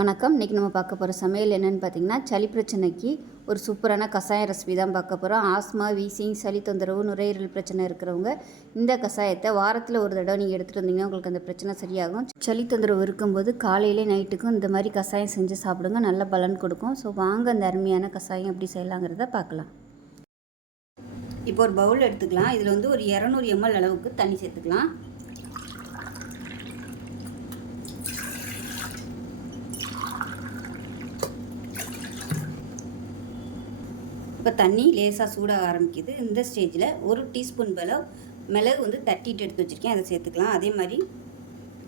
வணக்கம். இன்றைக்கி நம்ம பார்க்க போகிற சமையல் என்னென்னு பார்த்தீங்கன்னா சளி பிரச்சனைக்கு ஒரு சூப்பரான கஷாய ரெசிபி தான் பார்க்க போகிறோம் ஆஸ்மா வீசிங் சளி தொந்தரவு நுரையீரல் பிரச்சனை இருக்கிறவங்க இந்த கஷாயத்தை வாரத்தில் ஒரு தடவை நீங்கள் எடுத்துகிட்டு வந்தீங்கன்னா உங்களுக்கு அந்த பிரச்சனை சரியாகும். சளி தொந்தரவு இருக்கும்போது காலையிலே நைட்டுக்கும் இந்த மாதிரி கஷாயம் செஞ்சு சாப்பிடுங்க. நல்ல பலன் கொடுக்கும். ஸோ வாங்க அந்த அருமையான கஷாயம் எப்படி செய்யலாங்கிறத பார்க்கலாம். இப்போ ஒரு பவுல் எடுத்துக்கலாம். இதில் வந்து ஒரு இரநூறு எம்எல் அளவுக்கு தண்ணி சேர்த்துக்கலாம். இப்போ தண்ணி லேசாக சூடாக ஆரம்பிக்குது. இந்த ஸ்டேஜில் ஒரு டீஸ்பூன் போல் மிளகு வந்து தட்டிட்டு எடுத்து வச்சுருக்கேன். அதை சேர்த்துக்கலாம். அதே மாதிரி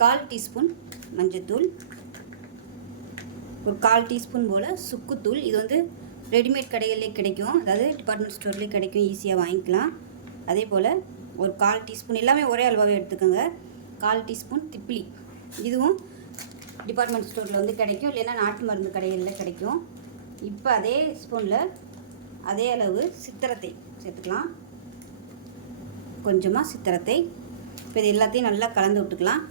கால் டீஸ்பூன் மஞ்சத்தூள் ஒரு கால் டீஸ்பூன் போல் சுக்குத்தூள். இது வந்து ரெடிமேட் கடைகள்லேயே கிடைக்கும். அதாவது டிபார்ட்மெண்ட் ஸ்டோர்லேயே கிடைக்கும். ஈஸியாக வாங்கிக்கலாம். அதே போல் ஒரு கால் டீஸ்பூன் எல்லாமே ஒரே அளவாகவே எடுத்துக்கோங்க. கால் டீஸ்பூன் திப்பிலி. இதுவும் டிபார்ட்மெண்ட் ஸ்டோரில் வந்து கிடைக்கும். இல்லைன்னா நாட்டு மருந்து கடைகளில் கிடைக்கும். இப்போ அதே ஸ்பூனில் அதே அளவு சித்திரத்தை சேர்த்துக்கலாம். கொஞ்சமாக சித்திரத்தை. இப்போ இது எல்லாத்தையும் நல்லா கலந்து விட்டுக்கலாம்.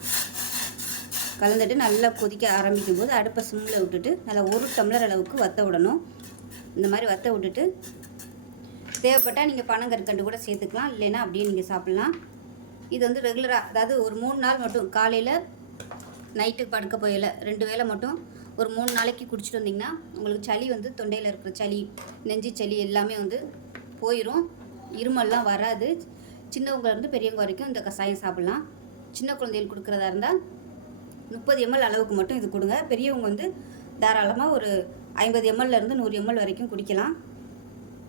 கலந்துட்டு நல்லா கொதிக்க ஆரம்பிக்கும் போது அடுப்பை சிம்மில் விட்டுட்டு நல்லா ஒரு டம்ளர் அளவுக்கு வற்ற விடணும். இந்த மாதிரி வற்ற விட்டுட்டு தேவைப்பட்டால் நீங்கள் பனங்கற்கண்டு கூட சேர்த்துக்கலாம். இல்லைன்னா அப்படியே நீங்கள் சாப்பிட்லாம். இது வந்து ரெகுலராக அதாவது ஒரு மூணு நாள் மட்டும் காலையில் நைட்டு படுக்க போயில ரெண்டு வேளை மட்டும் ஒரு மூணு நாளைக்கு குடிச்சிட்டு வந்தீங்கன்னா உங்களுக்கு சளி வந்து தொண்டையில் இருக்கிற சளி நெஞ்சு சளி எல்லாமே வந்து போயிடும் இருமல்லாம் வராது. சின்னவங்கலேருந்து பெரியவங்க வரைக்கும் இந்த கஷாயம் சாப்பிட்லாம். சின்ன குழந்தைகள் கொடுக்குறதா இருந்தால் முப்பது எம்எல் அளவுக்கு மட்டும் இது கொடுங்க. பெரியவங்க வந்து தாராளமாக ஒரு ஐம்பது எம்எல்லேருந்து நூறு எம்எல் வரைக்கும் குடிக்கலாம்.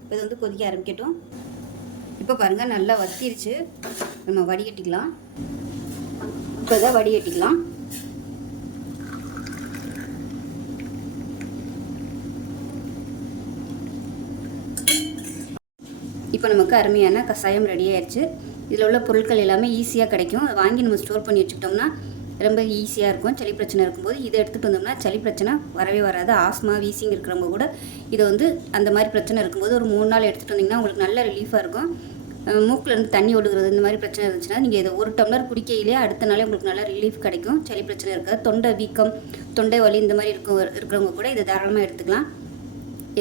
இப்போ இது வந்து கொதிக்க ஆரம்பிக்கட்டும். இப்போ பாருங்கள் நல்லா வத்திருச்சு. நம்ம வடிகட்டிக்கலாம். இப்போ தான் வடிகட்டிக்கலாம். இப்போ நமக்கு அருமையான கஷாயம் ரெடி ஆயிடுச்சு. இதில் உள்ள பொருட்கள் எல்லாமே ஈஸியாக கிடைக்கும். அதை வாங்கி நம்ம ஸ்டோர் பண்ணி வச்சுக்கிட்டோம்னா ரொம்ப ஈஸியாக இருக்கும். சளி பிரச்சனை இருக்கும்போது இதை எடுத்துகிட்டு வந்தோம்னா சளி பிரச்சனை வரவே வராது. ஆஸ்மா வீசிங் இருக்கிறவங்க கூட இதை வந்து அந்த மாதிரி பிரச்சனை இருக்கும்போது ஒரு மூணு நாள் எடுத்துகிட்டு வந்தீங்கன்னா உங்களுக்கு நல்ல ரிலீஃபாக இருக்கும். மூக்கில் இருந்து தண்ணி ஓடுகிறது இந்த மாதிரி பிரச்சனை இருந்துச்சுன்னா நீங்கள் இதை ஒரு டம்ளர் குடிக்கையிலே அடுத்த நாளே உங்களுக்கு நல்ல ரிலீஃப் கிடைக்கும். சளி பிரச்சனை இருக்காது. தொண்டை வீக்கம் தொண்டை வலி இந்த மாதிரி இருக்கும் இருக்கிறவங்க கூட இதை தாராளமாக எடுத்துக்கலாம்.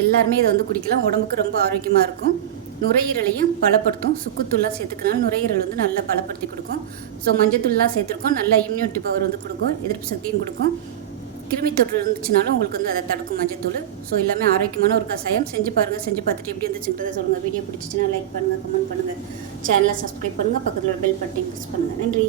எல்லாருமே இதை வந்து குடிக்கலாம். உடம்புக்கு ரொம்ப ஆரோக்கியமாக இருக்கும். நுரையீரலையும் பலப்படுத்தும். சுக்குத்தூள்லாம் சேர்த்துக்கனால நுரையீரல் வந்து நல்லா பலப்படுத்தி கொடுக்கும். ஸோ மஞ்சத்தூள்லாம் சேர்த்துருக்கோம். நல்லா இம்யூனிட்டி பவர் வந்து கொடுக்கும். எதிர்ப்பு சக்தியும் கொடுக்கும். கிருமி தொற்று இருந்துச்சுனாலும் உங்களுக்கு வந்து அதை தடுக்கும் மஞ்சத்தூள் ஸோ எல்லாமே ஆரோக்கியமான ஒரு கஷாயம். செஞ்சு பாருங்கள் செஞ்சு பார்த்துட்டு எப்படி இருந்துச்சுன்றதை சொல்லுங்கள் வீடியோ பிடிச்சிச்சின்னா லைக் பண்ணுங்கள் கமெண்ட் பண்ணுங்கள் சேனலை சப்ஸ்கிரைப் பண்ணுங்கள் பக்கத்தில் பெல் பட்டனை ப்ரெஸ் பண்ணுங்கள் நன்றி.